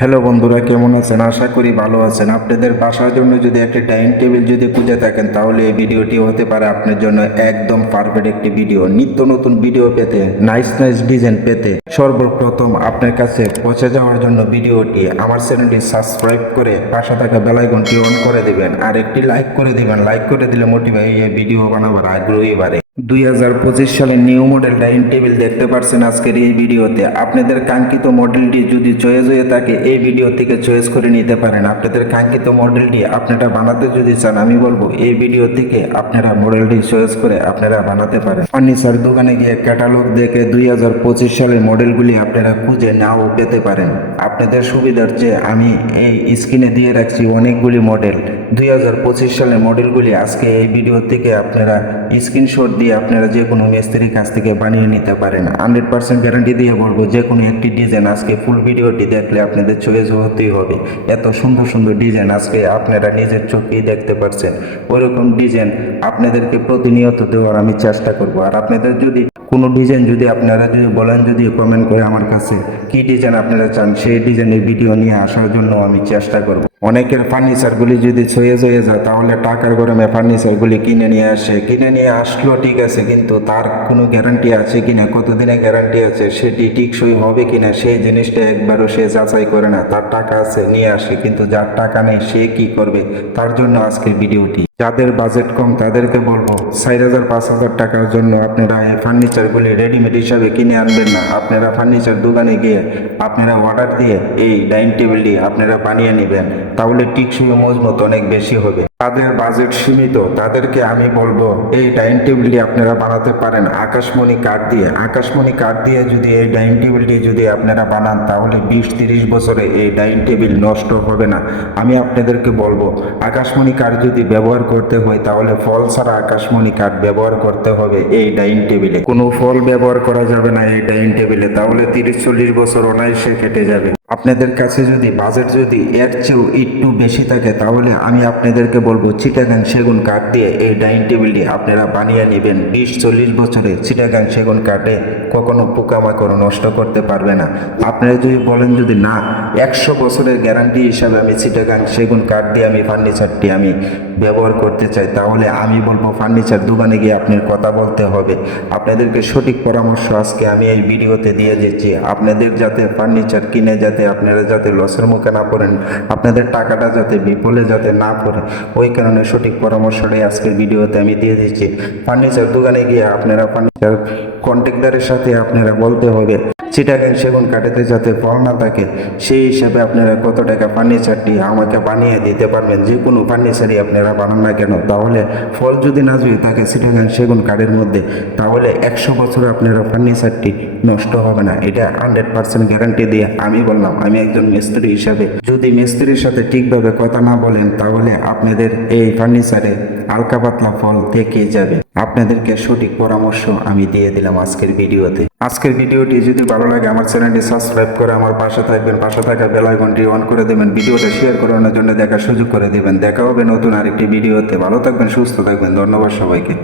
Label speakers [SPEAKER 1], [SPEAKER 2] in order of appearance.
[SPEAKER 1] Hello বন্ধুরা, কেমন আছেন? আশা করি ভালো আছেন। আপনাদের বাসার জন্য যদি একটা ডাইনিং টেবিল যদি খুঁজে থাকেন, তাহলে এই ভিডিওটি হতে পারে আপনার জন্য একদম পারফেক্ট একটি ভিডিও। নিত্য নতুন ভিডিও পেতে নাইস নাইস ডিজাইন পেতে সর্বপ্রথম আপনার কাছে পৌঁছে যাওয়ার জন্য ভিডিওটি আমার চ্যানেলটি সাবস্ক্রাইব করে পাশে থাকা বেলাইকনটি অন করে দিবেন। আর একটি লাইক করে দিবেন। লাইক করে দিলে মোটিভাই এই ভিডিও বানাবার আগ্রহী বাড়ে। দুই হাজার পঁচিশ সালের নিউ মডেল ডাইনিং টেবিল দেখতে পারছেন আজকের এই ভিডিওতে। আপনাদের কাঙ্ক্ষিত মডেলটি যদি চয়েস হয়ে থাকে, এই ভিডিও থেকে চয়েস করে নিতে পারেন। আপনাদের কাঙ্ক্ষিত মডেলটি আপনারা বানাতে যদি চান, আমি বলব, এই ভিডিও থেকে আপনারা মডেলটি চয়েস করে আপনারা বানাতে পারেন। ফার্নিচার দোকানে গিয়ে ক্যাটালগ দেখে দুই হাজার পঁচিশ সালের মডেলগুলি আপনারা খুঁজে নাও পেতে পারেন। আপনাদের সুবিধার্থে আমি এই স্ক্রিনে দিয়ে রাখছি অনেকগুলি মডেল দুই হাজার পঁচিশ সালের মডেলগুলি আজকে এই ভিডিও থেকে আপনারা স্ক্রিনশট দিয়ে আপনারা যে কোনো মিস্ত্রির কাছ থেকে বানিয়ে নিতে পারেন। হান্ড্রেড পার্সেন্ট গ্যারান্টি দিয়ে বলব, যে কোনো একটি ডিজাইন আজকে ফুল ভিডিওটি দেখলে আপনাদের চয়েস হতেই হবে। এত সুন্দর সুন্দর ডিজাইন আজকে আপনারা নিজের চোখেই দেখতে পাচ্ছেন ওইরকম ডিজাইন আপনাদেরকে প্রতিনিয়ত দেওয়ার আমি চেষ্টা করব। আর আপনাদের যদি কোনো ডিজাইন যদি আপনারা যদি বলেন, যদি কমেন্ট করে আমার কাছে কি ডিজাইন আপনারা চান, সেই ডিজাইনের ভিডিও নিয়ে আসার জন্য আমি চেষ্টা করব। অনেকের ফার্নিচারগুলি যদি ছয়ে হয়ে যায়, তাহলে টাকার গরমে ফার্নিচারগুলি কিনে নিয়ে আসে। কিনে নিয়ে আসলো ঠিক আছে, কিন্তু তার কোনো গ্যারান্টি আছে কিনা, কতদিনের গ্যারান্টি আছে, সেটি টিকসই হবে কিনা, সেই জিনিসটা একবারও সে যাচাই করে না। তার টাকা আছে, নিয়ে আসে, কিন্তু যার টাকা নেই, সে কি করবে? তার জন্য আজকের ভিডিওটি। যাদের বাজেট কম, তাদেরকে বলব, চার হাজার, পাঁচ হাজার টাকার জন্য আপনারা এই ফার্নিচারগুলি রেডিমেড হিসাবে কিনে আনবেন না। আপনারা ফার্নিচার দোকানে গিয়ে, আপনারা অর্ডার দিয়ে এই ডাইনিং টেবিলটি আপনারা বানিয়ে নেবেন। তাহলে টিকসই মজবুত অনেক বেশি হবে। তাদের বাজেট সীমিত। তাদেরকে আমি বলব, এই ডাইনিং টেবিলটি আপনারা বানাতে পারেন। আকাশমণি কাঠ দিয়ে। আকাশমণি কাঠ দিয়ে যদি এই ডাইনিং টেবিলটি যদি আপনারা বানান, তাহলে বিশ তিরিশ বছরে এই ডাইনিং টেবিল নষ্ট হবে না। আমি আপনাদেরকে বলব, আকাশমণি কাঠ যদি ব্যবহার করতে হয়, তাহলে ফল ছাড়া আকাশমণি কাঠ ব্যবহার করতে হবে এই ডাইনিং টেবিলে কোনো ফল ব্যবহার করা যাবে না এই ডাইনিং টেবিলে তাহলে তিরিশ চল্লিশ বছর অনায়াসে কেটে যাবে। আপনাদের কাছে যদি বাজেট যদি এর চেয়েও একটু বেশি থাকে, তাহলে আমি আপনাদেরকে বলব, চিটাগাং সেগুন কাঠ দিয়ে এই ডাইনিং টেবিলটি আপনারা বানিয়ে নেবেন। বিশ চল্লিশ বছরে চিটাগাং সেগুন কাঠে কখনো পোকামাকড় নষ্ট করতে পারবে না। আপনারা যদি বলেন যদি না, একশো বছরের গ্যারান্টি হিসাবে আমি চিটাগাং সেগুন কাঠ দিয়ে আমি ফার্নিচারটি আমি ব্যবহার করতে চাই, তাহলে আমি বলব ফার্নিচার দোকানে গিয়ে আপনার কথা বলতে হবে। আপনাদেরকে সঠিক পরামর্শ আজকে আমি এই ভিডিওতে দিয়ে দিচ্ছি। আপনাদের যাতে ফার্নিচার কিনে, যাতে আপনারা যাতে লসের মুখে না পড়েন, আপনাদের টাকাটা যাতে বিপলে যাতে না পড়ে, ওই কারণে সঠিক পরামর্শটাই আজকের ভিডিওতে আমি দিয়ে দিচ্ছি। ফার্নিচার দোকানে গিয়ে আপনারা ফার্নিচার কন্ট্রাক্টরের সাথে আপনারা বলতে হবে চিটাগাং সেগুন কাটাতে যাতে ফল না থাকে, সেই হিসাবে আপনারা কত টাকা ফার্নিচারটি আমাকে বানিয়ে দিতে পারবেন? যে কোনো ফার্নিচারই আপনারা বানান না কেন? তাহলে ফল যদি না যদি থাকে চিটাগাং সেগুন কাঠের মধ্যে, তাহলে একশো বছর আপনারা ফার্নিচারটি নষ্ট হবে না। এটা হান্ড্রেড পার্সেন্ট গ্যারান্টি দিয়ে আমি বললাম, আমি একজন মিস্ত্রি হিসাবে। যদি মিস্ত্রির সাথে ঠিকভাবে কথা না বলেন, তাহলে আপনাদের এই ফার্নিচারে হালকা পাতলা ফল থেকে যাবে। আপনাদেরকে সঠিক পরামর্শ আমি দিয়ে দিলাম আজকের ভিডিওতে। আজকের ভিডিওটি যদি ভালো লাগে আমার চ্যানেলটি সাবস্ক্রাইব করে আমার পাশে থাকবেন, পাশে থাকা বেল আইকনটি অন করে দেবেন, ভিডিওটা শেয়ার করানোর জন্য দেখার সুযোগ করে দেবেন। দেখা হবে নতুন আরেকটি ভিডিওতে। ভালো থাকবেন, সুস্থ থাকবেন, ধন্যবাদ সবাইকে।